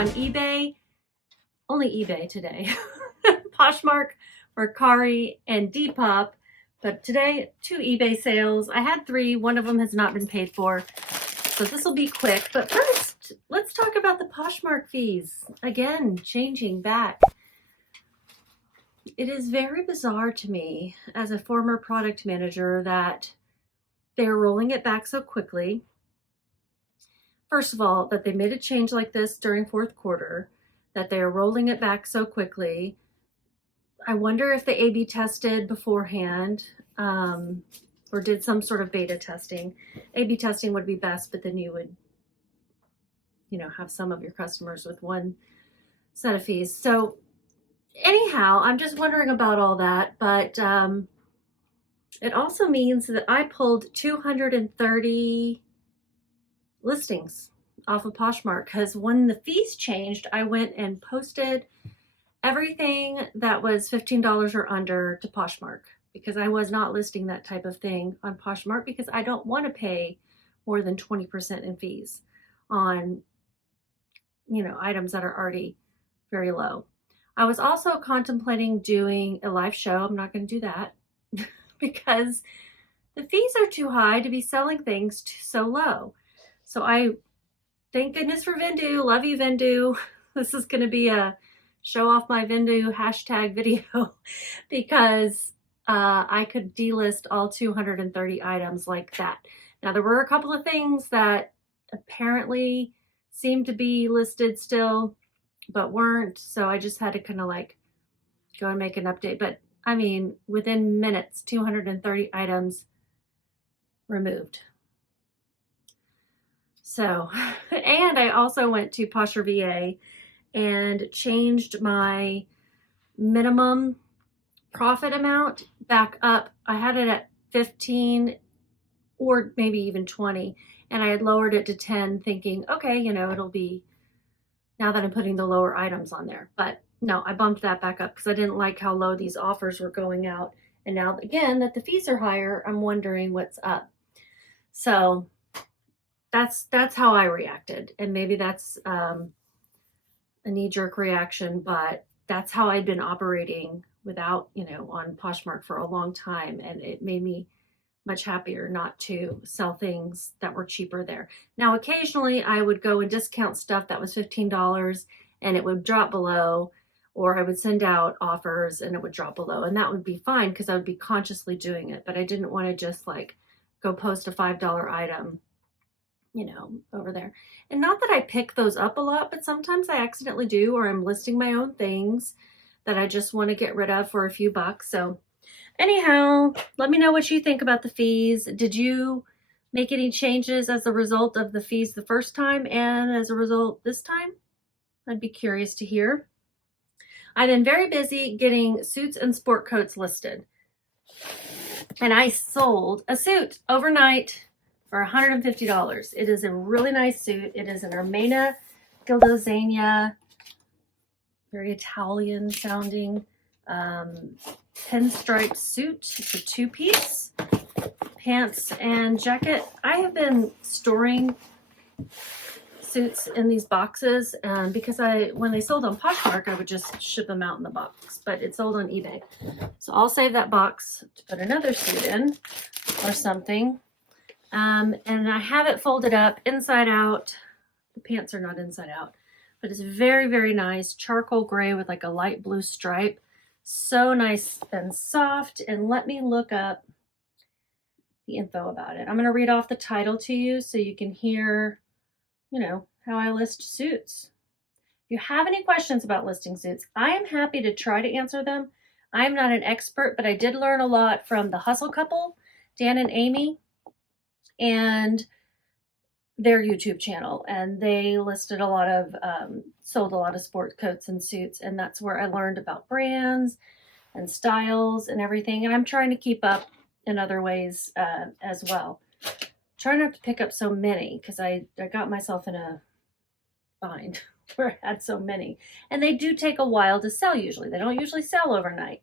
on eBay, only eBay today, Poshmark, Mercari, and Depop. But today, 2 eBay sales. I had 3, one of them has not been paid for. So this will be quick. But first, let's talk about the Poshmark fees. Again, changing back. It is very bizarre to me as a former product manager that they're rolling it back so quickly. First of all, that they made a change like this during fourth quarter, that they are rolling it back so quickly. I wonder if they A/B tested beforehand or did some sort of beta testing. A/B testing would be best, but then you would, have some of your customers with one set of fees. So anyhow, I'm just wondering about all that, but it also means that I pulled 230 listings off of Poshmark because when the fees changed, I went and posted everything that was $15 or under to Poshmark because I was not listing that type of thing on Poshmark because I don't want to pay more than 20% in fees on, items that are already very low. I was also contemplating doing a live show. I'm not going to do that because the fees are too high to be selling things so low. So I thank goodness for Vendu. Love you, Vendu. This is going to be a show off my Vendu hashtag video because I could delist all 230 items like that. Now, there were a couple of things that apparently seemed to be listed still, but weren't. So I just had to kind of go and make an update. But I mean, within minutes, 230 items removed. So, and I also went to Posher VA and changed my minimum profit amount back up. I had it at 15 or maybe even 20, and I had lowered it to 10 thinking, okay, it'll be now that I'm putting the lower items on there. But no, I bumped that back up because I didn't like how low these offers were going out. And now again, that the fees are higher, I'm wondering what's up. So that's how I reacted. And maybe that's a knee-jerk reaction, but that's how I'd been operating without, on Poshmark for a long time. And it made me much happier not to sell things that were cheaper there. Now, occasionally I would go and discount stuff that was $15 and it would drop below, or I would send out offers and it would drop below, and that would be fine because I would be consciously doing it. But I didn't want to just go post a $5 item over there. And not that I pick those up a lot, but sometimes I accidentally do, or I'm listing my own things that I just want to get rid of for a few bucks. So anyhow, let me know what you think about the fees. Did you make any changes as a result of the fees the first time and as a result this time? I'd be curious to hear. I've been very busy getting suits and sport coats listed. And I sold a suit overnight for $150. It is a really nice suit. It is an Armena Gildosania, very Italian sounding pinstripe suit. It's a 2-piece, pants and jacket. I have been storing suits in these boxes because when they sold on Poshmark, I would just ship them out in the box, but it's sold on eBay. So I'll save that box to put another suit in or something. And I have it folded up inside out. The pants are not inside out, but it's very, very nice. Charcoal gray with a light blue stripe. So nice and soft. And let me look up the info about it. I'm going to read off the title to you so you can hear, how I list suits. If you have any questions about listing suits, I am happy to try to answer them. I am not an expert, but I did learn a lot from the Hustle Couple, Dan and Amy, and their YouTube channel. And they listed sold a lot of sport coats and suits. And that's where I learned about brands and styles and everything. And I'm trying to keep up in other ways as well. Try not to pick up so many because I got myself in a bind where I had so many. And they do take a while to sell usually. They don't usually sell overnight.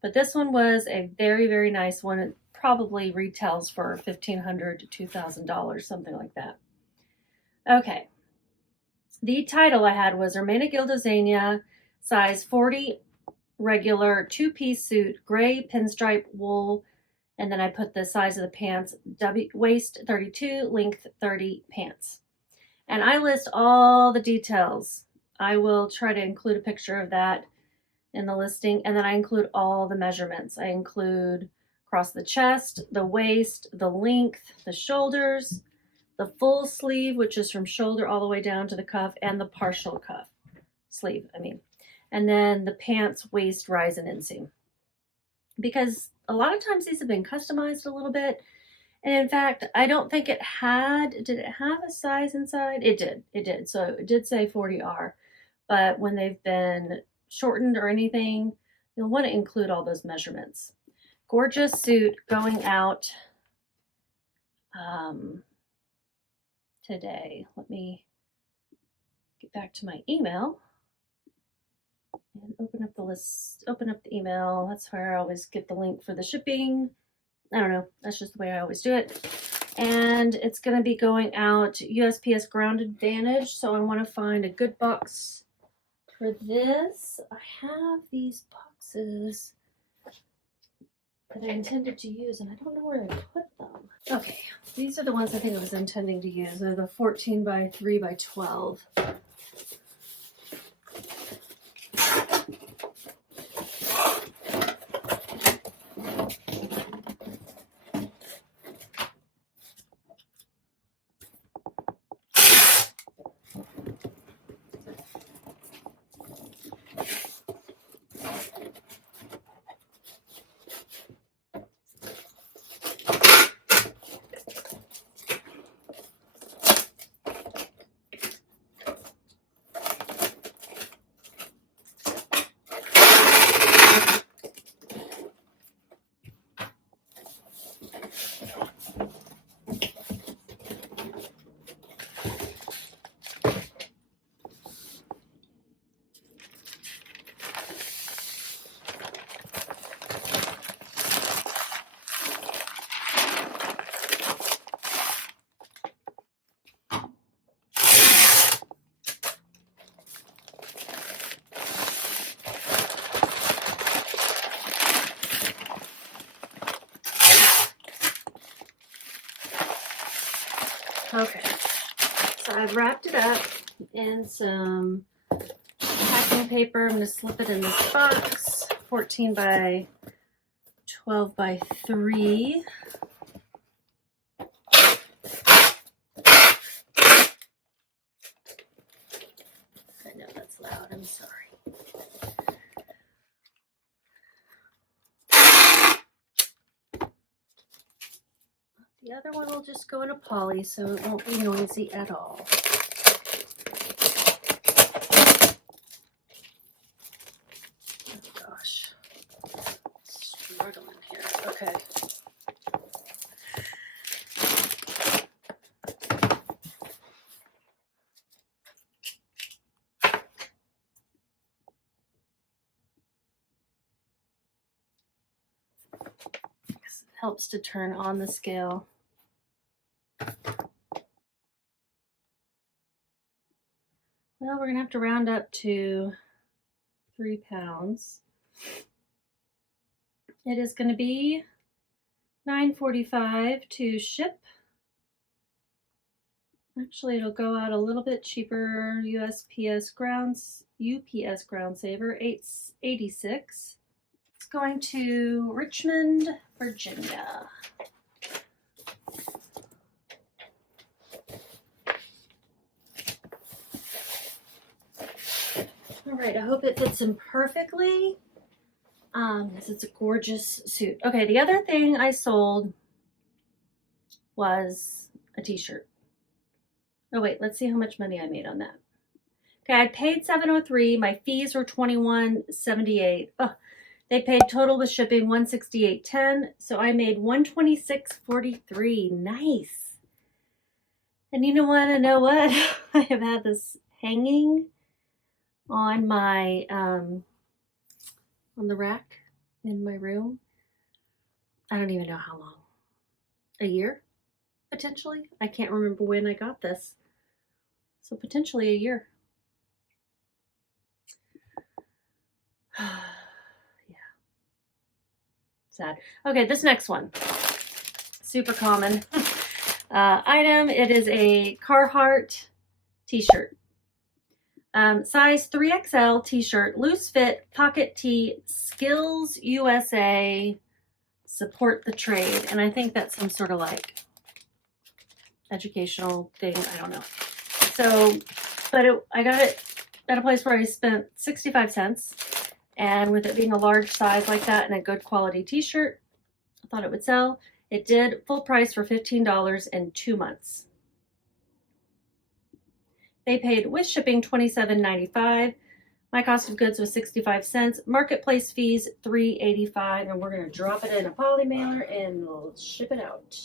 But this one was a very, very nice one. It probably retails for $1,500 to $2,000, something like that. Okay. The title I had was Ermina Gildozania, size 40, regular, two-piece suit, gray pinstripe wool, and then I put the size of the pants, waist 32, length 30 pants. And I list all the details. I will try to include a picture of that in the listing, and then I include all the measurements. I include across the chest, the waist, the length, the shoulders, the full sleeve, which is from shoulder all the way down to the cuff, and the partial cuff sleeve, and then the pants, waist, rise, and inseam. Because a lot of times these have been customized a little bit. And in fact, I don't think it did it have a size inside? It did. So it did say 40R, but when they've been shortened or anything, you'll want to include all those measurements. Gorgeous suit going out today. Let me get back to my email and open up the list, open up the email. That's where I always get the link for the shipping. I don't know, that's just the way I always do it. And it's going to be going out USPS Ground Advantage, so I want to find a good box for this. I have these boxes that I intended to use, and I don't know where I put them. Okay, these are the ones I think I was intending to use. They're the 14 by 3 by 12. Okay, so I've wrapped it up in some packing paper. I'm going to slip it in this box, 14 by 12 by 3. I know that's loud, I'm sorry. The other one will just go in a poly, so it won't be noisy at all. Oh gosh, struggling here. Okay. It helps to turn on the scale. Well, we're going to have to round up to 3 pounds. It is going to be $9.45 to ship. Actually, it'll go out a little bit cheaper. UPS Ground Saver, $8.86. It's going to Richmond, Virginia. All right, I hope it fits in perfectly, because it's a gorgeous suit. Okay, the other thing I sold was a t-shirt. Oh wait, let's see how much money I made on that. Okay, I paid $703. My fees were $21.78. Oh, they paid total with shipping $168.10. So I made $126.43. Nice. And you want to know what? I have had this hanging on my on the rack in my room. I don't even know how long. A year, potentially. I can't remember when I got this. So potentially a year. Yeah. Sad. Okay, this next one. Super common item. It is a Carhartt t-shirt. Size 3XL t-shirt, loose fit, pocket tee, Skills USA, support the trade. And I think that's some sort of like educational thing. I don't know. So, but I got it at a place where I spent 65 cents. And with it being a large size like that and a good quality t-shirt, I thought it would sell. It did full price for $15 in 2 months. They paid with shipping $27.95. My cost of goods was 65 cents. Marketplace fees $3.85, and we're going to drop it in a poly mailer and we'll ship it out.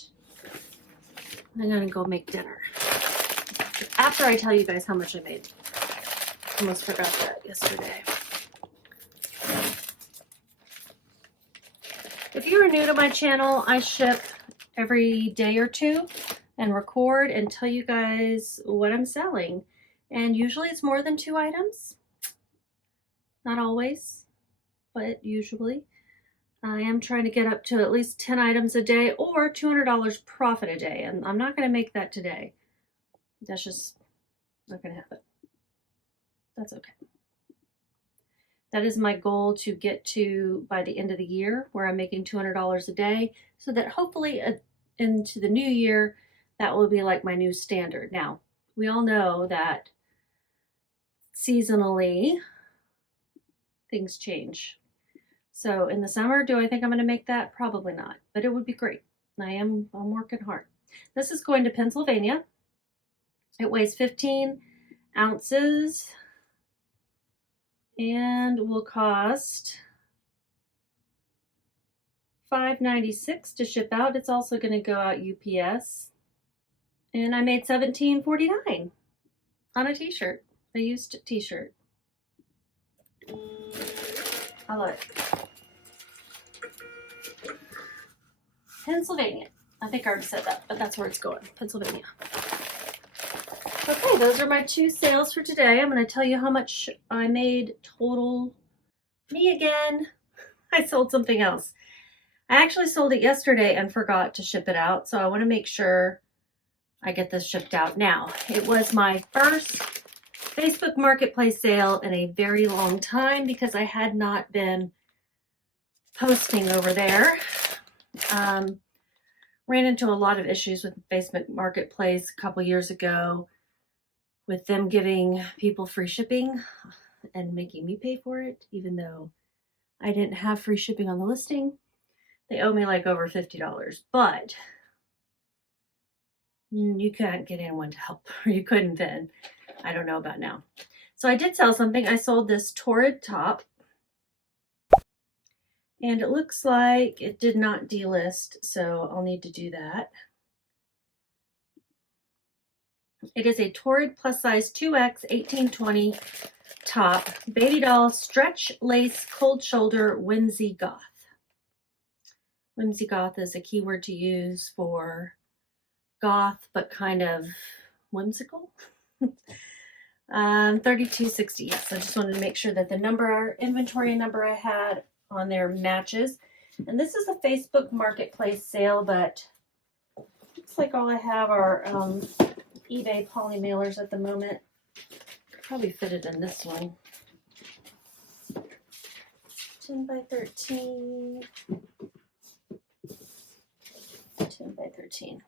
I'm going to go make dinner after I tell you guys how much I made. Almost forgot that yesterday. If you are new to my channel, I ship every day or two and record and tell you guys what I'm selling. And usually it's more than 2 items. Not always, but usually. I am trying to get up to at least 10 items a day or $200 profit a day. And I'm not going to make that today. That's just not going to happen. That's okay. That is my goal to get to by the end of the year, where I'm making $200 a day, so that hopefully into the new year, that will be like my new standard. Now, we all know that seasonally, things change. So in the summer, do I think I'm going to make that? Probably not, but it would be great. I'm working hard. This is going to Pennsylvania. It weighs 15 ounces and will cost $5.96 to ship out. It's also going to go out UPS. And I made $17.49 on a t-shirt, a used t-shirt. I love it. Pennsylvania. I think I already said that, but that's where it's going, Pennsylvania. Okay, those are my 2 sales for today. I'm going to tell you how much I made total. Me again. I sold something else. I actually sold it yesterday and forgot to ship it out, so I want to make sure I get this shipped out now. It was my first Facebook Marketplace sale in a very long time because I had not been posting over there. Ran into a lot of issues with Facebook Marketplace a couple years ago with them giving people free shipping and making me pay for it, even though I didn't have free shipping on the listing. They owe me like over $50, but you can't get anyone to help, or you couldn't then. I don't know about now. So I did sell something. I sold this Torrid top, and it looks like it did not delist, so I'll need to do that. It is a Torrid plus size 2X 1820 top, baby doll, stretch lace, cold shoulder, whimsy goth. Whimsy goth is a keyword to use for goth, but kind of whimsical. $32.60. Yes, I just wanted to make sure that the inventory number I had on there matches. And this is a Facebook Marketplace sale, but looks like all I have are eBay poly mailers at the moment. Probably fit it in this one. 10 by 13. 10 by 13.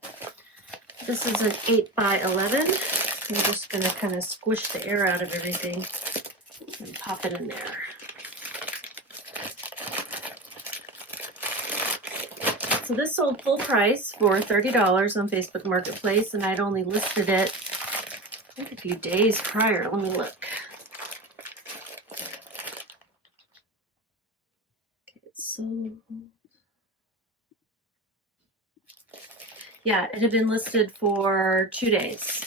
This is an 8 by 11. I'm just going to kind of squish the air out of everything and pop it in there. So this sold full price for $30 on Facebook Marketplace, and I'd only listed it I think a few days prior. Let me look. Okay, so yeah, it had been listed for 2 days.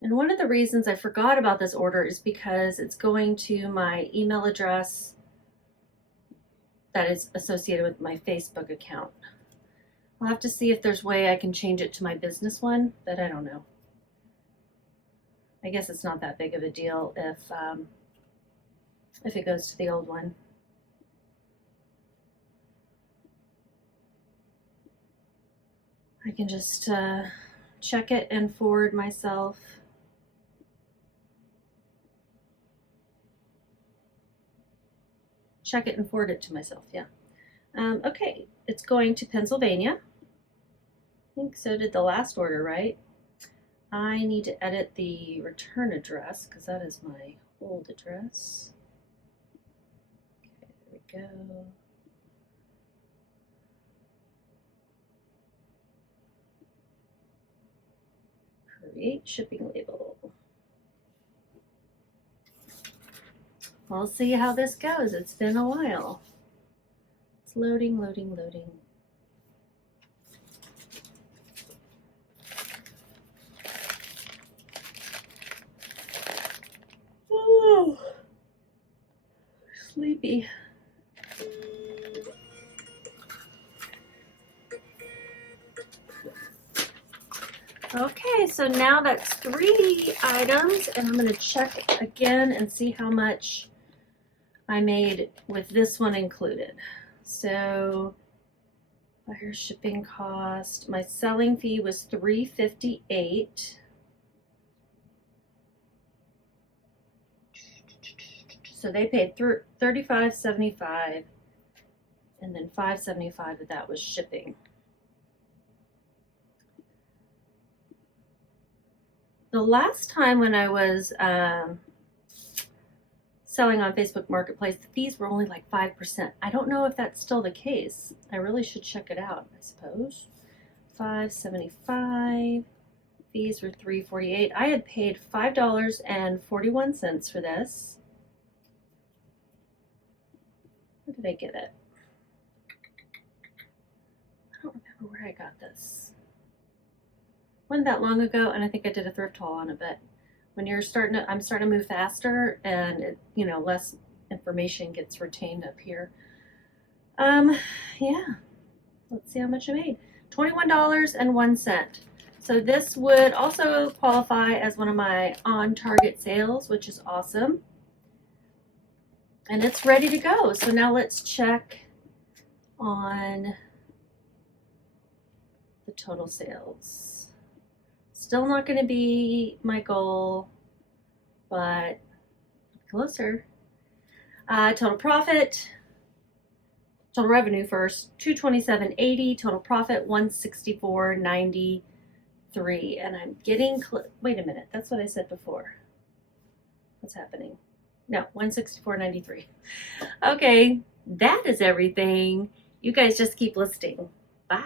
And one of the reasons I forgot about this order is because it's going to my email address that is associated with my Facebook account. I'll have to see if there's a way I can change it to my business one, but I don't know. I guess it's not that big of a deal if it goes to the old one. I can just check it and forward myself. Check it and forward it to myself, yeah. Okay, it's going to Pennsylvania. I think so did the last order, right? I need to edit the return address because that is my old address. Okay, there we go. Create shipping label. We'll see how this goes. It's been a while. It's loading, loading, loading. Oh, sleepy. Okay, so now that's 3 items, and I'm going to check again and see how much I made with this one included. So, buyer shipping cost, my selling fee was $3.58. So they paid $35.75, and then $5.75 of that was shipping. The last time when I was selling on Facebook Marketplace, the fees were only like 5%. I don't know if that's still the case. I really should check it out, I suppose. $5.75. Fees were $3.48. I had paid $5.41 for this. Where did I get it? I don't remember where I got this. Wasn't that long ago, and I think I did a thrift haul on it, but when I'm starting to move faster, and it, less information gets retained up here. Yeah, let's see how much I made. $21.01. So this would also qualify as one of my on-target sales, which is awesome. And it's ready to go. So now let's check on the total sales. Still not going to be my goal, but closer. Total profit, total revenue first, $227.80. Total profit, $164.93. And I'm getting wait a minute, that's what I said before. What's happening? No, $164.93. Okay, that is everything. You guys just keep listening. Bye.